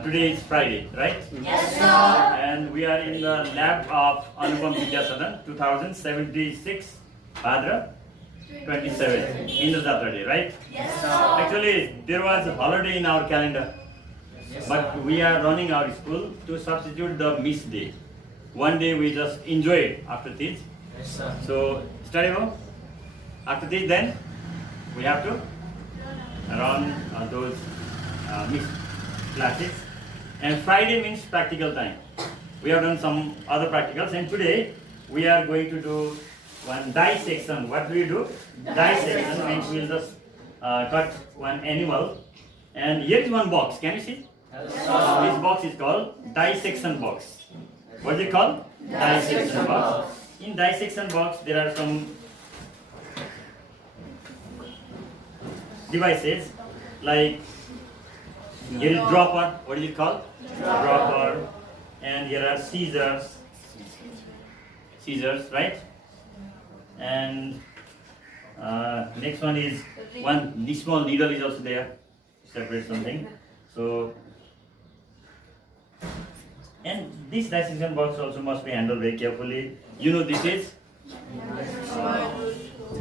Today is Friday, right? Yes, sir. And we are in the lab of Anupam Vidyasadan 2076 Bhadra 27 in the Saturday, right? Yes, sir. Actually, there was a holiday in our calendar, but we are running our school to substitute the missed day. One day we just enjoy it after this. Yes, sir. So, study more. After this, then we have to run those missed classes. And Friday means practical time. We have done some other practicals, and today we are going to do one dissection. What do we do? Dissection means we'll just cut one animal. And here is one box. Can you see? Yes, This sir. box is called dissection box. What is it called? Dissection box. In dissection box, there are some devices like here is dropper. What is it called? Dropper. And here are scissors. Scissors, right? And next one is one small needle is also there. Separate something. So, and this dissection box also must be handled very carefully. You know this is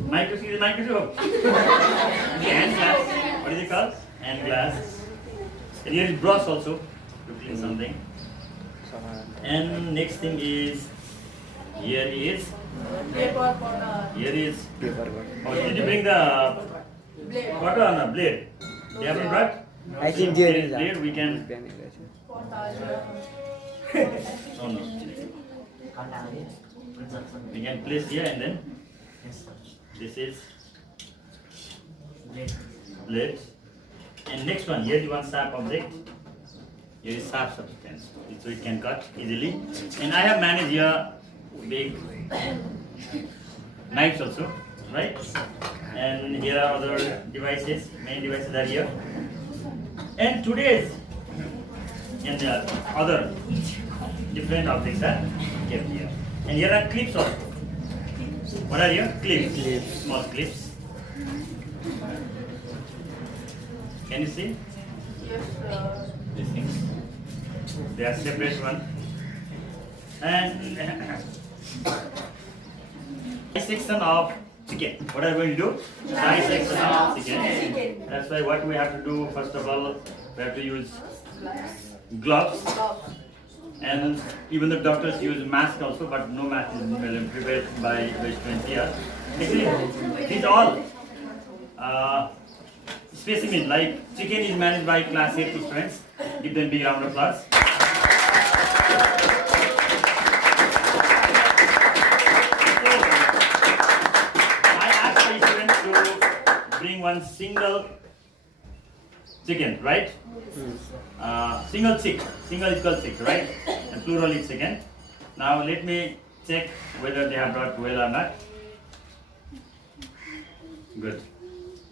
microscope. Hand glass. What is it called? Hand glass. And here is brush also to clean something. And next thing is here is Oh, did you bring the water on a blade? You haven't brought? I think there is Blade we can. Oh no. We can place here and then this is blade. And next one, here is one sharp object. Here is sharp substance, so it can cut easily. And I have managed here big knives also, right? And here are other devices, main devices are here. And today's and the other different objects are kept here. And here are clips also. What are here? Clips. Small clips. Can you see? These things. They are separate one. And dissection of chicken. What are we going to do? Dissection of chicken. That's why what we have to do, first of all, we have to use gloves. And even the doctors use mask also, but no mask is prepared by the students here. Actually, these all specimens, like chicken is managed by class 8 students. Give them a big round of applause. Bring one single chicken, right? Single chick. Single is called chick, right? And plural is chicken. Now let me check whether they have brought well or not. Good.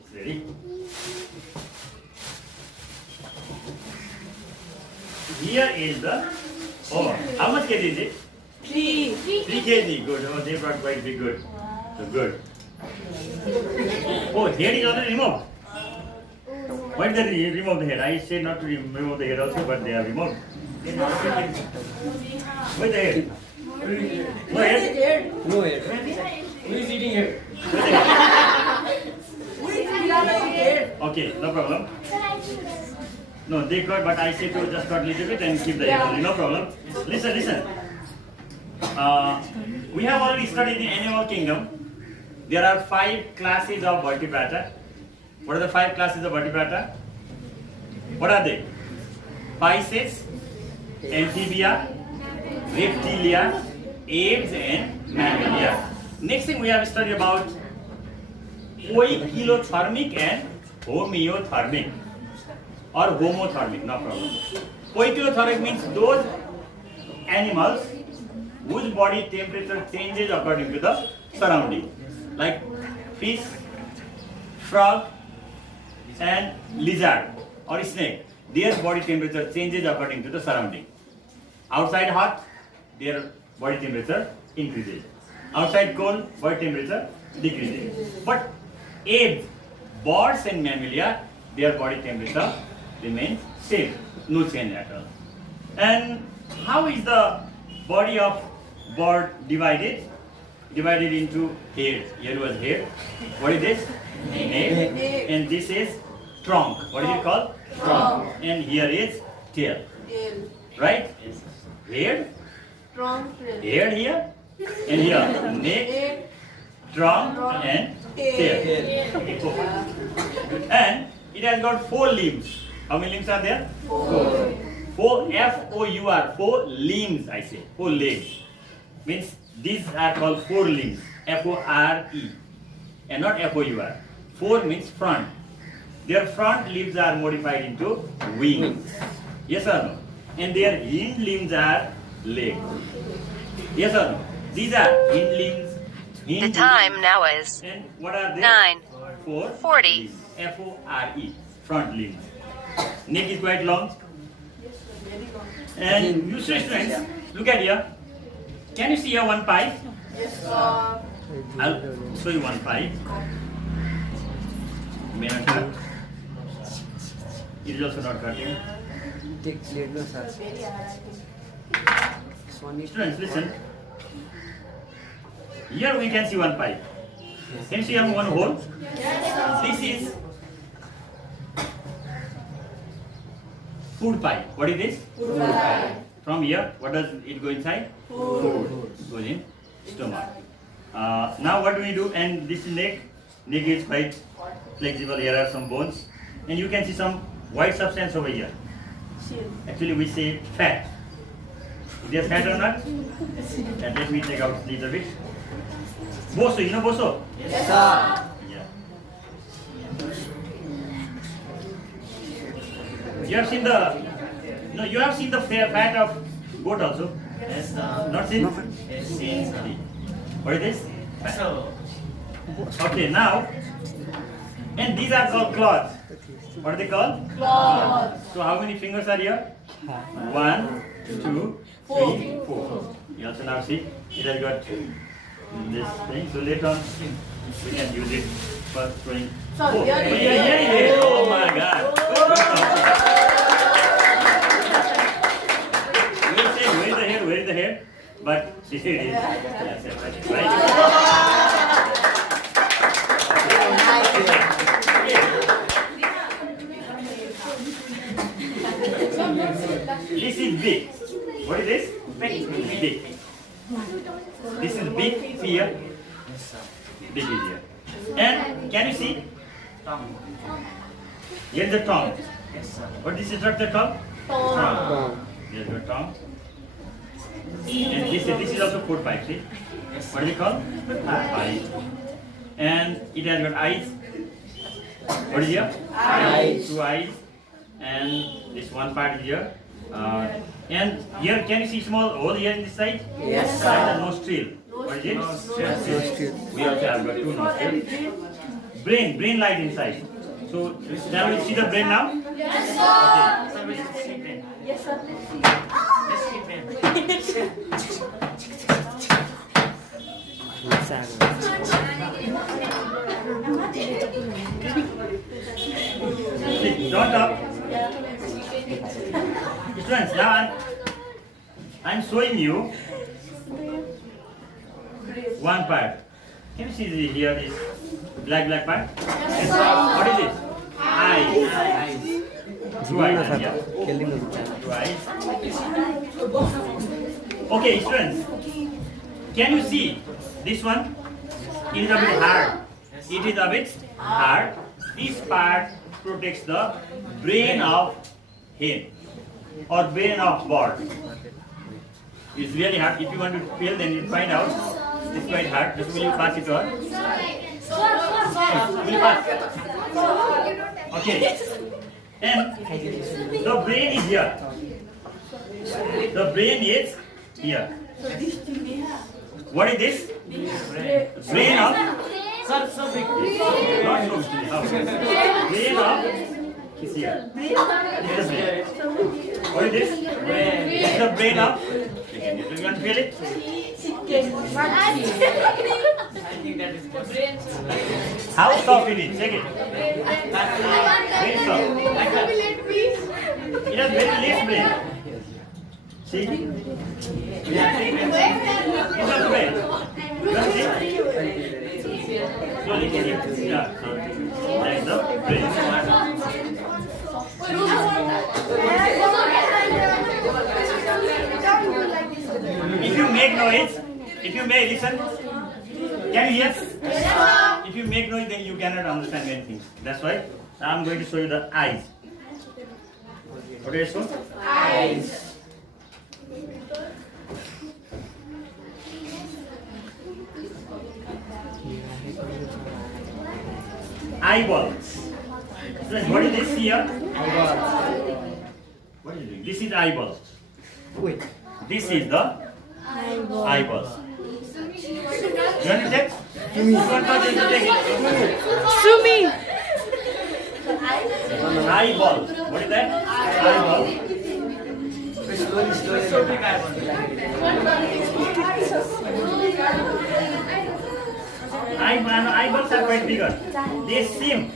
It's ready. Here is the. Oh, how much kg is it? 3 kg. Good. Oh, they brought quite big. Good. So good. Oh, head is already removed. Why did they remove the head? I said not to remove the head also, but they are removed. Where's the head? No head? No head. Who is eating here? Okay, no problem. No, they got, but I said to just cut a little bit and keep the head only. No problem. Listen. We have already studied the animal kingdom. There are 5 classes of vertebrata. What are the 5 classes of vertebrata? What are they? Pisces, amphibia, reptilia, apes, and mammalia. Next thing we have studied about poikilothermic and homeothermic or homothermic, no problem. Poikilothermic means those animals whose body temperature changes according to the surrounding. Like fish, frog, and lizard or snake. Their body temperature changes according to the surrounding. Outside hot, their body temperature increases. Outside cold, body temperature decreases. But apes, birds and mammalia, their body temperature remains same, no change at all. And how is the body of bird divided? Divided into head. Here was head. What is this? Neck. And this is trunk. What is it called? Trunk. And here is tail. Tail. Right? Head. Trunk. Head here. And here neck, Neck. trunk, and tail. Okay. And it has got 4 limbs. How many limbs are there? 4. 4 F-O-U-R. 4 limbs, I say. 4 legs. Means these are called 4 limbs. F-O-R-E. And not F-O-U-R. 4 means front. Their front limbs are modified into wings. Yes or no? And their hind limbs are legs. Yes or no? These are hind limbs. The time now is And what are they? 4 9:40. F-O-R-E. Front limbs. Neck is quite long. Yes, sir. Very long. And you students, look at here. Can you see here one pipe? Yes, sir. I'll show you one pipe. May not cut. It is also not cutting. Take plate no sir. Very hard, I think. Swan is Students, listen. Here we can see one pipe. Can you see one hole? This is food pipe. What is this? Food pipe. From here, what does it go inside? Food. Goes in stomach. Now what do we do? And this neck. Neck is quite flexible. Here are some bones. And you can see some white substance over here. Shield. Actually we say fat. Is there fat or not? And let me take out a little bit. Boso, you know boso? Yes, sir. Yeah. You have seen the you have seen the fat of goat also. Yes, Not seen? yes, seen, sir. What is this? Fat. So, Okay, now, and these are called claws. What are they called? Claws. So how many fingers are here? 1, 2, 3, 4. You also now see it has got this thing. So later on we can use it for throwing. Sir, Oh, here yeah, it yeah, is. yeah. Oh my God. We'll say where is the head? But this it is. Yes, yes, right. This is big. What is this? Big. This is big here. yes, sir. Big is here. And can you see? Tongue. Here is the tongue. Yes, sir. What is the structure called? Tongue. Here's your tongue. And this is also food pipe. See? Yes, What is it called? Pipe. And it has got eyes. What is here? Eyes. 2 eyes. And this one part is here. And here, can you see small hole here in this side? Yes, That's sir. a nostril. What is it? Nostril. We also have got 2 nostrils. Brain lies inside. So, shall we see the brain now? Yes, Okay. Sir, where is the sleep pen? Yes, sir. Let's sleep pen. See, don't talk. Students, now I'm showing you one part. Can you see here this black part? Yes, what is it? Eyes. Two eyes. Yeah. Two eyes. Okay, students. Can you see this one? It is a bit hard. It is a bit hard. This part protects the brain of hen or brain of bird. It's really hard. If you want to feel, then you find out. It's quite hard. Just will you pass it on? Will you pass? Okay. And the brain is here. The brain is here. What is this? Brain of Sir, so big. not so brain of is here. This is the brain. What is this? This is the brain of. You want to feel it? I think that is possible. How soft it is? Check it. Very soft. Like that. has very less brain. See? It has brain. Just see? Slowly, yeah. That is the brain. If you make noise, if you may listen, can you hear? If you make noise, then you cannot understand anything. That's why I'm going to show you the eyes. What is it? Eyes. Eyeballs. Friends, what is this here? Eyeball. What is it? This is eyeball. Wait. This is the eyeball. You understand? Sumi. Sumi. Eyeball. What is that? Eyeball. Slowly, slowly. So big eyeball. Eyeballs are quite bigger. They seem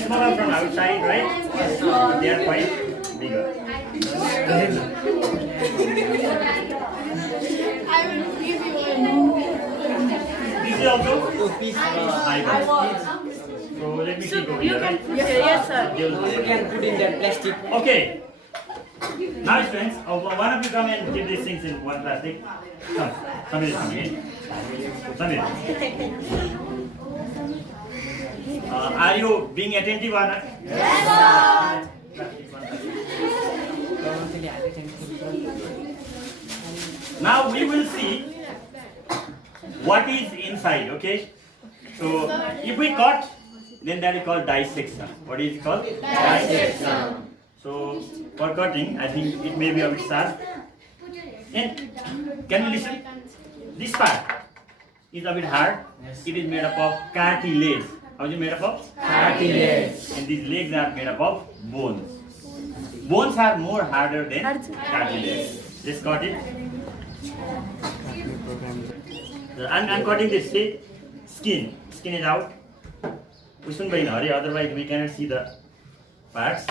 smaller from outside, right? They are quite bigger. I will give you This is also Oh, piece. eyeball. So let me keep over here, right? Yes, sir. You can put in that plastic. Okay. Now, friends, one of you come and keep these things in one plastic. Come, somebody come in. Somebody. Are you being attentive or not? Yes, sir. Now we will see what is inside, okay? So if we cut, then that is called dissection. What is it called? Dissection. So for cutting, I think it may be a bit sharp. And can you listen? This part is a bit hard. It is made up of cartilage. How is it made up of? Cartilage. And these legs are made up of bones. Bones are more harder than cartilage. Let's cut it. I'm cutting this skin. Skin is out. We shouldn't be in a hurry, otherwise we cannot see the parts.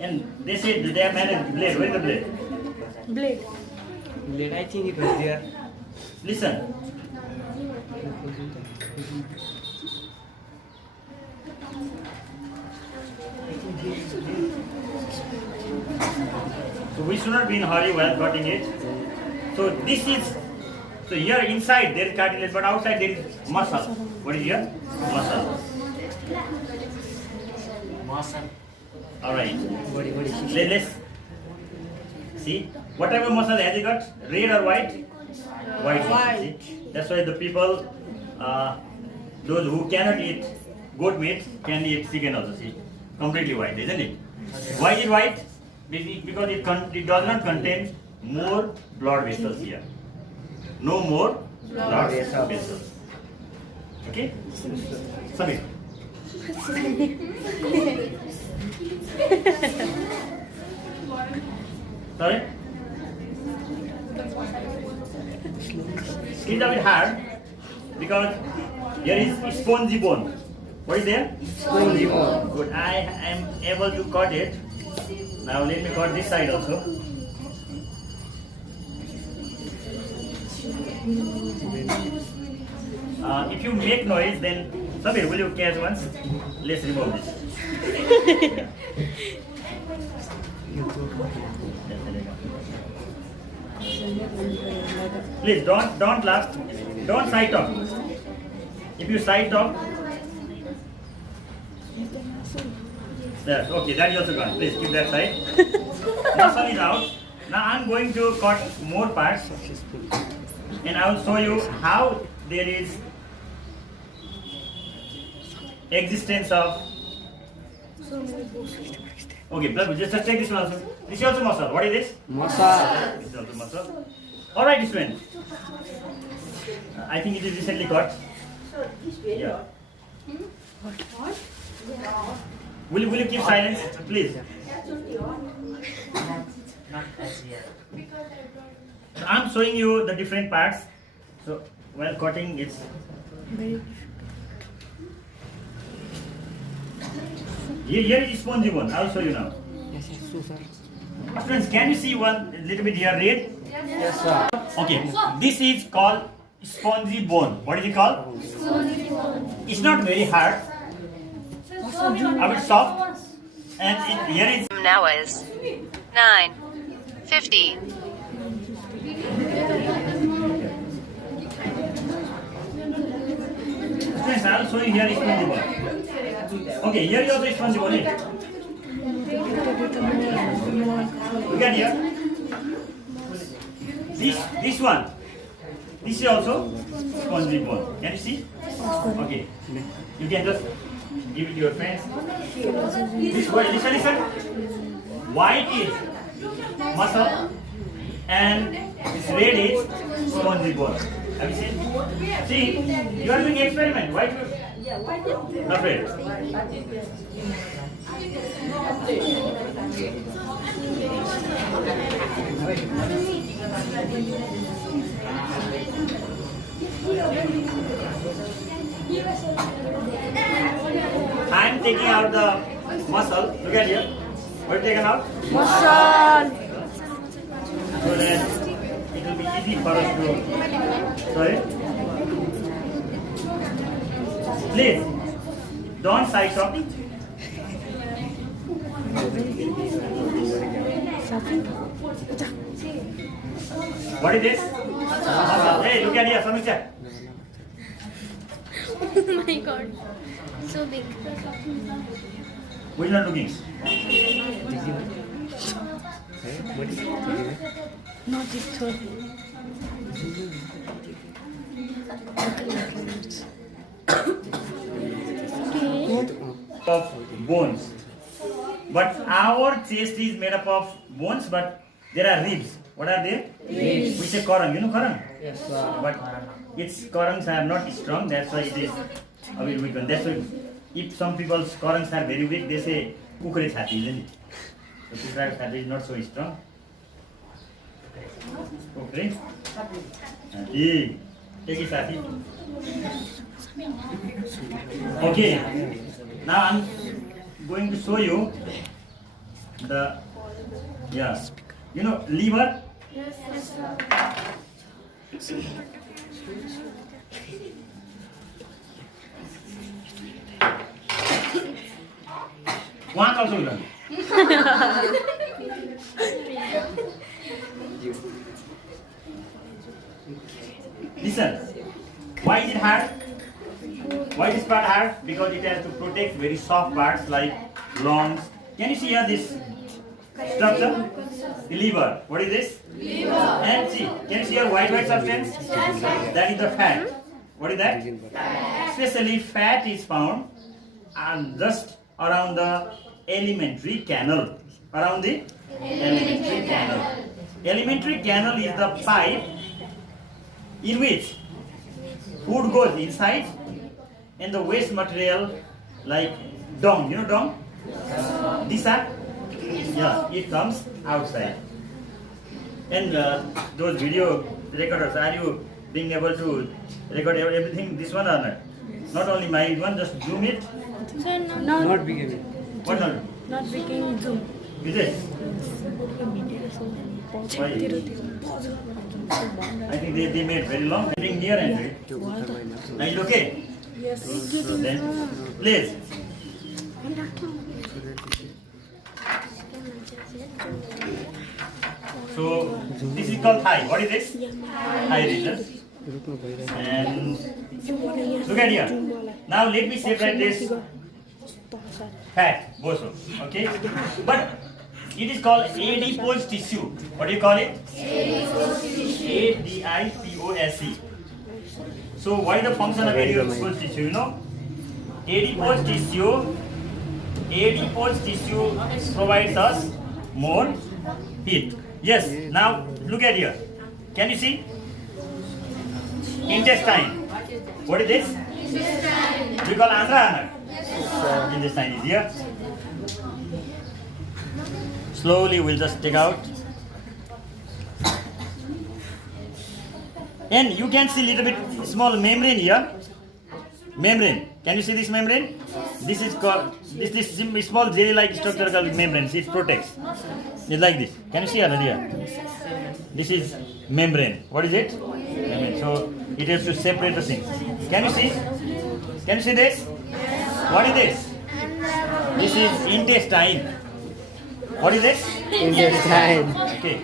And they said they have managed blade. Where is the blade? Blade. Blade, I think it was there. Listen. So we should not be in a hurry while cutting it. So this is, so here inside there is cartilage, but outside there is muscle. What is here? Muscle. Muscle. Alright. Body. Let's see. What type of muscle has he got? Red or white? White muscle. See? That's why the people, those who cannot eat goat meat, can eat chicken also. See, completely white, isn't it? Why is it white? Because it does not contain more blood vessels here. No more blood vessels. Okay? Samir. Sorry? Skin is a bit hard because here is spongy bone. What is there? Spongy bone. Good. I am able to cut it. Now let me cut this side also. If you make noise, then Samir, will you catch once? Let's remove this. Please don't laugh. Don't side talk. If you side talk, there. Okay, that is also gone. Please keep that side. Muscle is out. Now I'm going to cut more parts, and I will show you how there is existence of. Okay, just take this one also. This is also muscle. What is this? Muscle. This is also muscle. All right, student. I think it is recently cut. Yeah. Will you keep silence, please? Not as yet. So I'm showing you the different parts. So while cutting, it's Here is spongy bone. I'll show you now. Yes, yes, so sir. Students, can you see one little bit here red? Yes, sir. Okay, this is called spongy bone. What is it called? It's not very hard, a bit soft, and here is Now is 9:50. students. I'll show you here is spongy bone. Okay, here is also spongy bone. Look at here. This one. This is also spongy bone. Can you see? Okay. You can just give it to your friends. This way, listen. White is muscle and this red is spongy bone. Have you seen? See, you are doing experiment. Why you afraid? I am taking out the muscle. Look at here. What is taken out? Muscle. So that it will be easy for us to. Sorry. Please don't side talk. What is this? Muscle. Hey, look at here, Samisha. Oh my god. So big. Who is not looking? What is it? Not this one. Of bones. But our chest is made up of bones, but there are ribs. What are they? Ribs. We say korang. You know korang? Yes, sir. But its korangs are not strong. That's why it is a bit weak one. That's why if some people's korangs are very weak, they say kukure chhati, isn't it? The kukure chhati is not so strong. Kukure chhati. Take it, chhati. Okay. Now I'm going to show you the you know liver. One also done. Listen. Why is it hard? Why is this part hard? Because it has to protect very soft parts like lungs. Can you see here this structure? The liver. What is this? Liver. And see, can you see your white substance? That is the fat. What is that? Especially fat is found just around the alimentary canal. Around the alimentary canal. Alimentary canal is the pipe in which food goes inside and the waste material like dung. You know dung? Disa? Yeah, it comes outside. And those video recorders, are you being able to record everything? This one or not? Not only my one, just zoom it. Sir, Not beginning. What not? not becoming zoom. Is it? Why? I think they made very long. Getting near and ready. Are you okay? Yes. So then, please. So this is called thigh. What is this? Thigh region. And look at here. Now let me separate this fat boso. Okay? But it is called adipose tissue. What do you call it? ADIPOSE. So what is the function of adipose tissue? You know? Adipose tissue provides us more heat. Yes. Now look at here. Can you see? Intestine. What is this? We call andra. Intestine is here. Slowly we'll just take out. And you can see little bit small membrane here. Membrane. Can you see this membrane? This is called this small jelly-like structure called membrane. It protects. It's like this. Can you see over here? This is membrane. What is it? Membrane. So it has to separate the things. Can you see? Can you see this? What is this? This is intestine. What is this? Intestine. Okay.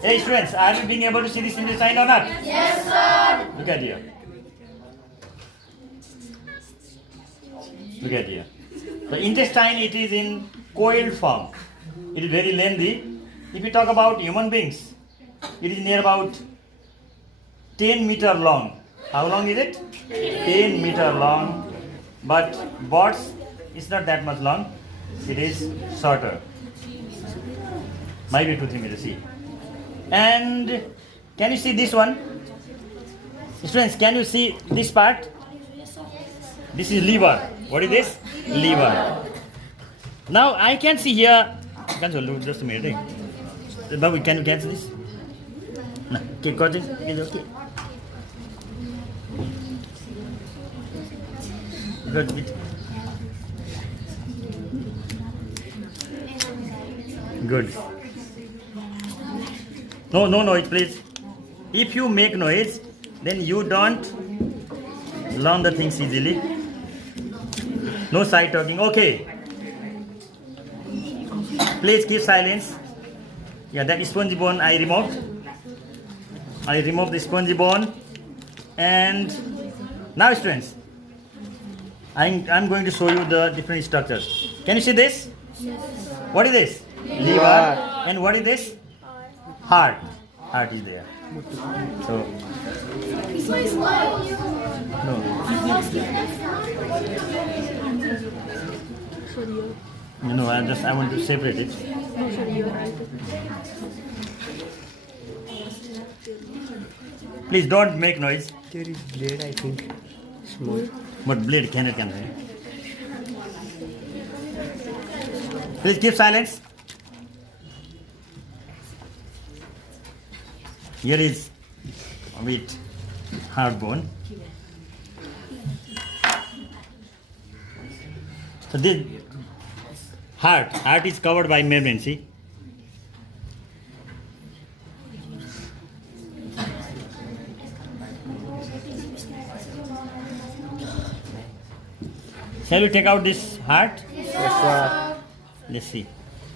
Hey students, are you being able to see this intestine or not? Yes, sir. Look at here. Look at here. The intestine, it is in coiled form. It is very lengthy. If we talk about human beings, it is near about 10 meter long. How long is it? 10 meter long. But birds, it's not that much long. It is shorter. Might be 2-3 meters. See. And can you see this one? Students, can you see this part? This is liver. What is this? Liver. Now I can see here. Just a minute. Babu, can you catch this? No. Okay, got it. Okay. Good. Good. No noise, please. If you make noise, then you don't learn the things easily. No side talking. Okay. Please keep silence. Yeah, that spongy bone I removed. I removed the spongy bone. And now students, I'm going to show you the different structures. Can you see this? What is this? Liver. And what is this? Heart. Heart is there. So, no. No, I want to separate it. Please don't make noise. There is blade, I think. Small. But blade cannot come. Please keep silence. Here is with hard bone. So this heart is covered by membrane. See. Shall we take out this heart? Yes, sir. Let's see.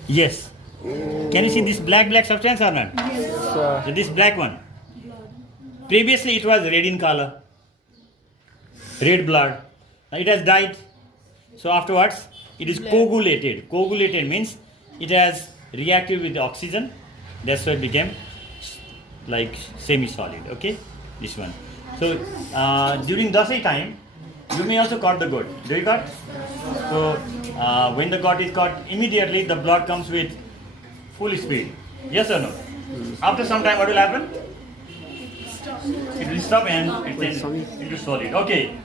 Yes. Can you see this black substance or not? Yes, sir. So this black one. Previously it was red in color. Red blood. Now it has died. So afterwards it is coagulated. Coagulated means it has reacted with the oxygen. That's why it became like semi-solid. Okay, this one. So during Dasai time, you may also cut the goat. Do you cut? So when the goat is cut, immediately the blood comes with full speed. Yes or no? After some time, what will happen? It will stop and it will solid. Okay.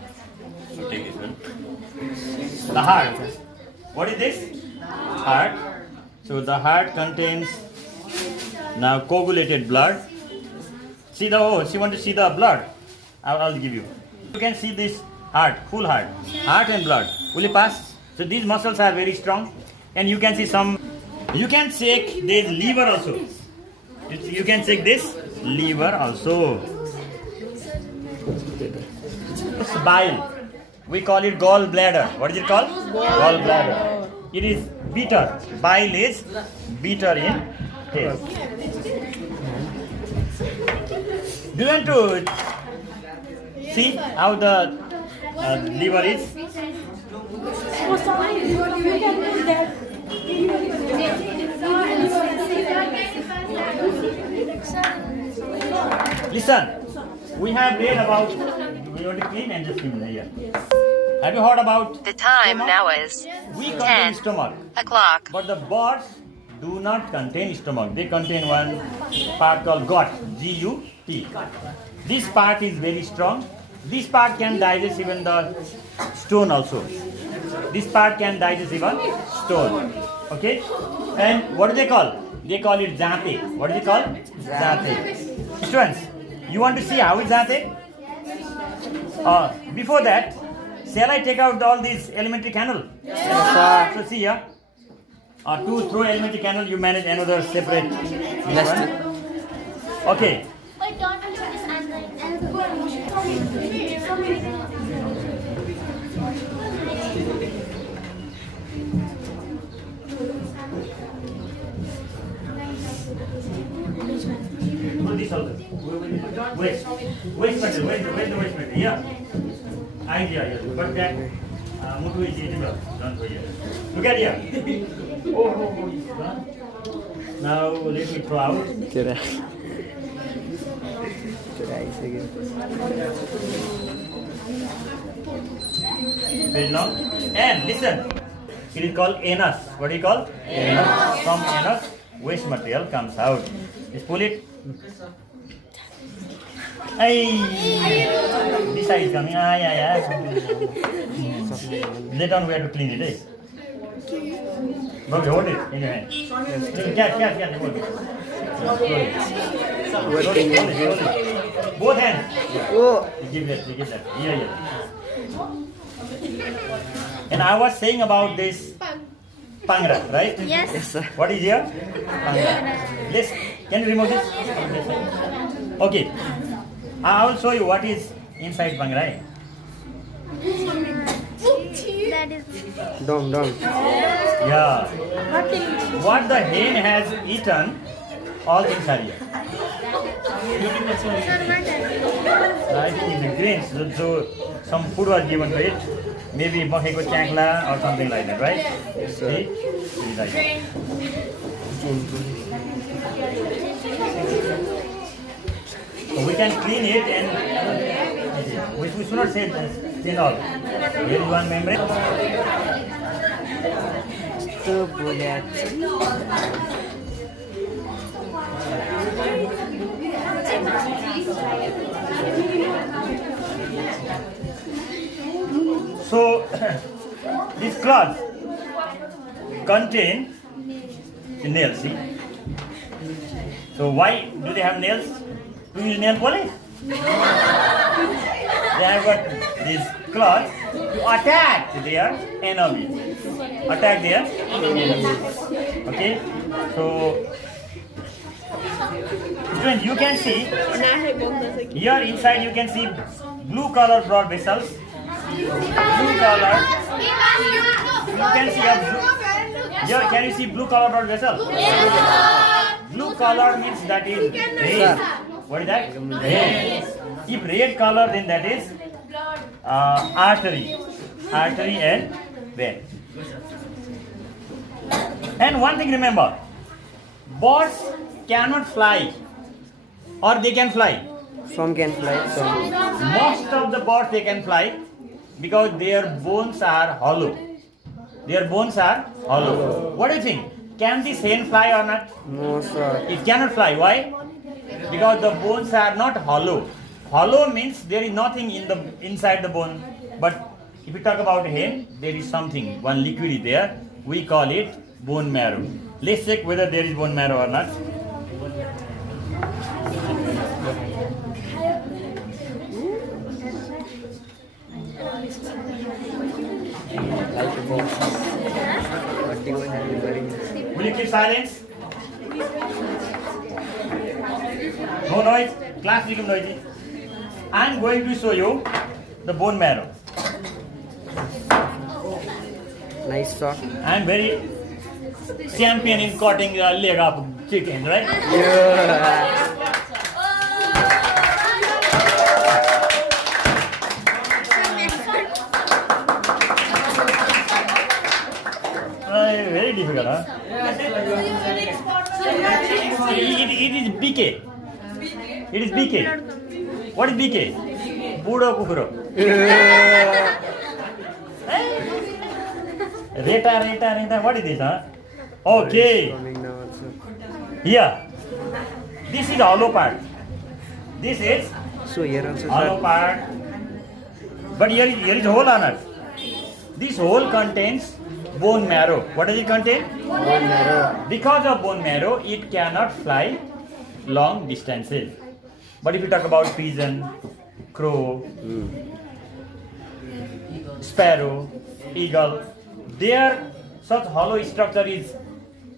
So take this one. The heart. What is this? Heart. So the heart contains now coagulated blood. See she want to see the blood. I'll give you. You can see this heart, full heart and blood. Will you pass? So these muscles are very strong, and you can see some. You can check this liver also. You can check this liver also. It's bile. We call it gallbladder. What is it called? Gallbladder. It is bitter. Bile is bitter in taste. Do you want to see how the liver is? Listen, we have read about, we want to clean and just clean here. Have you heard about The time stomach? now is We contain 10 stomach, o'clock. but the birds do not contain stomach. They contain one part called gut, G-U-T. This part is very strong. This part can digest even the stone also. This part can digest even stone. Okay? And what do they call? They call it jate. What do they call? Jate. Students, you want to see how is jate? Before that, Shall I take out all these elementary candle? Yes, sir. So see here. To throw elementary candle, you manage another separate Let's one. Okay. Do this also. Waste. Waste material. Where's the waste material? Here. Idea here. But that Mutu is edible. Don't forget. Look at here. Oh. Now let me throw out. Should I say again? Very long. And listen. It is called anus. What do you call? Anus. From anus, waste material comes out. Just pull it. Hey. This side is coming. Yeah. Later on we have to clean it. Eh? But hold it in your hand. Catch. Hold it. Hold it. Both hands. Oh, You give that. Yeah. And I was saying about this pangra, right? Yes. yes, sir. What is here? Pangra. Yes. Can you remove this? Okay. I will show you what is inside pangra. That is Dom. Yeah. What the hen has eaten, all things are here. I think the grains. So some food was given to it. Maybe bakeko chankla or something like that, right? Yes, sir. See? Very nice. So we can clean it and we should not say clean all. Here is one membrane. So bullet. So these cloths contain nails. See? So why do they have nails? To use nail polish. They have got these cloths to attack their enemies. Okay? So students, you can see here inside you can see blue color blood vessels. Blue color. You can see a blue. Here, can you see blue color blood vessel? Blue color means that is red. What is that? Red. If red color, then that is artery. Artery and vein. And one thing remember, birds cannot fly, or they can fly. Some can fly, some. Most of the birds they can fly because their bones are hollow. What do you think? Can this hen fly or not? No, sir. It cannot fly. Why? Because the bones are not hollow. Hollow means there is nothing inside the bone. But if you talk about hen, there is something. One liquid is there. We call it bone marrow. Let's check whether there is bone marrow or not. Like a box. What do you have in wearing? Will you keep silence? No noise. Class become noisy. I am going to show you the bone marrow. Nice, sir. I am very champion in cutting the leg of chicken, right? Yeah. Very difficult, huh? It is BK. It is BK. What is BK? Budo kukuro. Reta. What is this, huh? Okay. Coming now also. Here. This is the hollow part. This is So here also, hollow sir. part. But here is hole on it. This hole contains bone marrow. What does it contain? Bone marrow. Because of bone marrow, it cannot fly long distances. But if you talk about pigeon, crow, sparrow, eagle, their such hollow structure is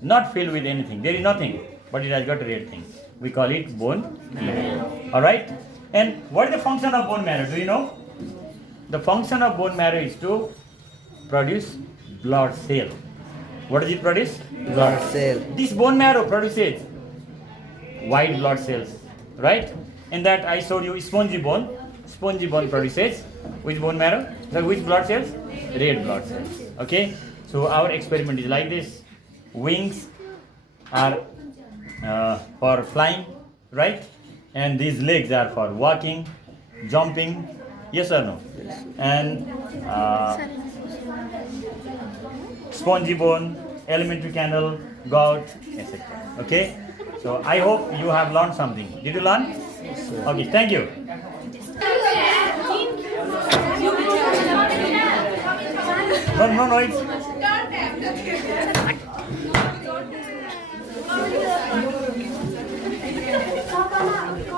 not filled with anything. There is nothing, but it has got red things. We call it bone marrow. Alright? And what is the function of bone marrow? Do you know? The function of bone marrow is to produce blood cell. What does it produce? Blood cell. This bone marrow produces white blood cells, right? And that I showed you spongy bone. Spongy bone produces which bone marrow? Which blood cells? Red blood cells. Okay? So our experiment is like this. Wings are for flying, right? And these legs are for walking, jumping. Yes or no? And spongy bone, elementary canal, gout, etc. Okay? So I hope you have learned something. Did you learn? Yes, sir. Okay, thank you. No noise.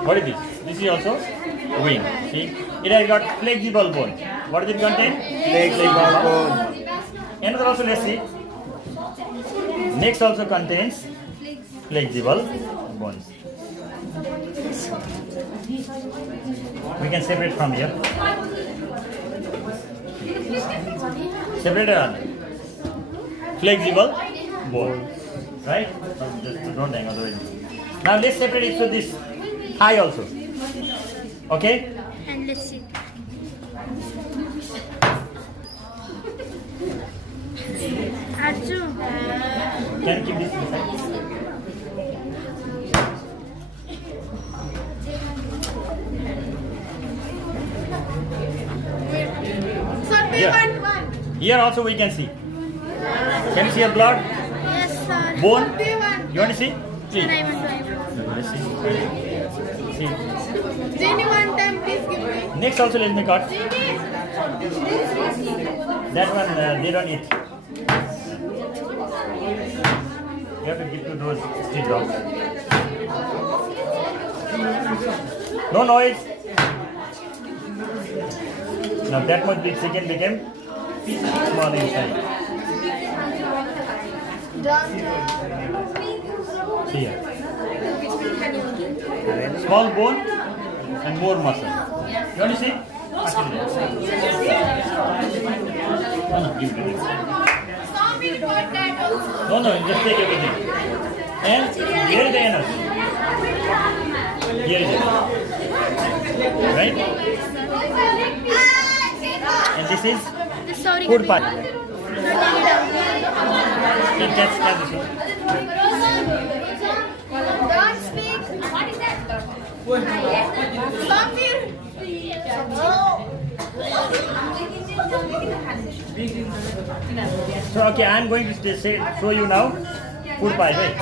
What is this? This is also wing. See? It has got flexible bone. What does it contain? Flexible bone. Another also, let's see. Next also contains flexible bones. We can separate from here. Separate flexible bone. Right? Just don't hang otherwise. Now let's separate it to this eye also. Okay? And let's see. Arjun. Can you keep this inside? Here. Here also we can see. Can you see a blood? Yes, sir. Bone? You want to see? See. And I want. Let's see. See. Jenny, one time please give me. Next also let me cut. That one they don't eat. You have to give to those street dogs. No noise. Now that much big chicken became small inside. See here. Small bone and more muscle. You want to see? No, give it. Swami got that also. No, just take everything. And here is the energy. Here is it. Right? And this is Sorry. food part. Catch this one. Don't speak. What is that? Swami. So okay, I am going to show you now food pie, right?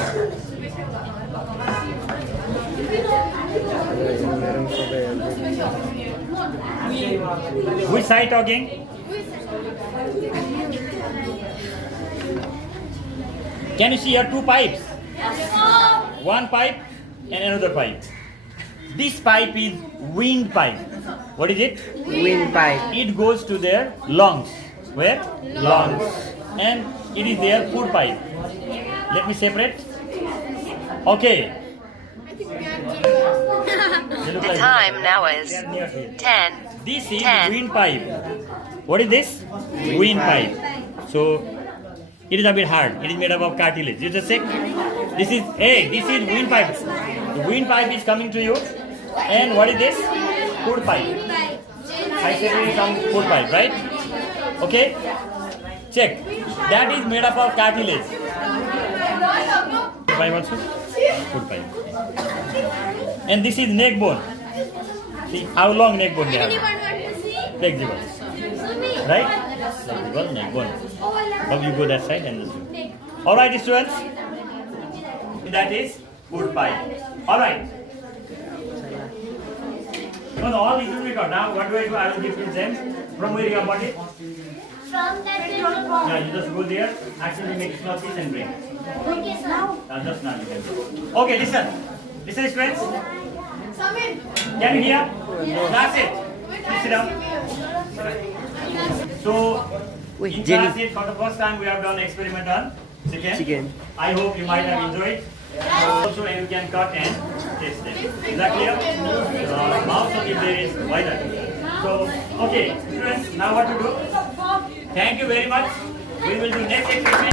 Which side talking? Can you see here two pipes? One pipe and another pipe. This pipe is wing pipe. What is it? Wing pipe. It goes to their lungs. Where? Lungs. And it is their food pipe. Let me separate. Okay. The time now is 10. This is 10. wind pipe. What is this? Wind pipe. So it is a bit hard. It is made up of cartilage. You just check. This is wind pipe. The wind pipe is coming to you. And what is this? Food pipe. I said some food pipe, right? Okay? Check. That is made up of cartilage. Pipe also? Food pipe. And this is neck bone. See how long neck bone they have. Flexible. Right? Flexible neck bone. Now you go that side and this way. Alright students. That is food pipe. Alright. No, all these will be got. Now what do I do? I will give you them. From where you have bought it? From that Yeah, you just go there. Actually make small piece and bring. Okay, sir. Just now you can do. Okay, listen. Listen students. Swami. Can you hear? That's it. Please sit down. So, Wait, in Jenny. class 8, for the first time, we have done experiment on chicken. Chicken. I hope you might have enjoyed. Also, you can cut and taste them. Is that clear? Mouth only there is wider. So, okay, students, now what to do? Thank you very much. We will do next experiment.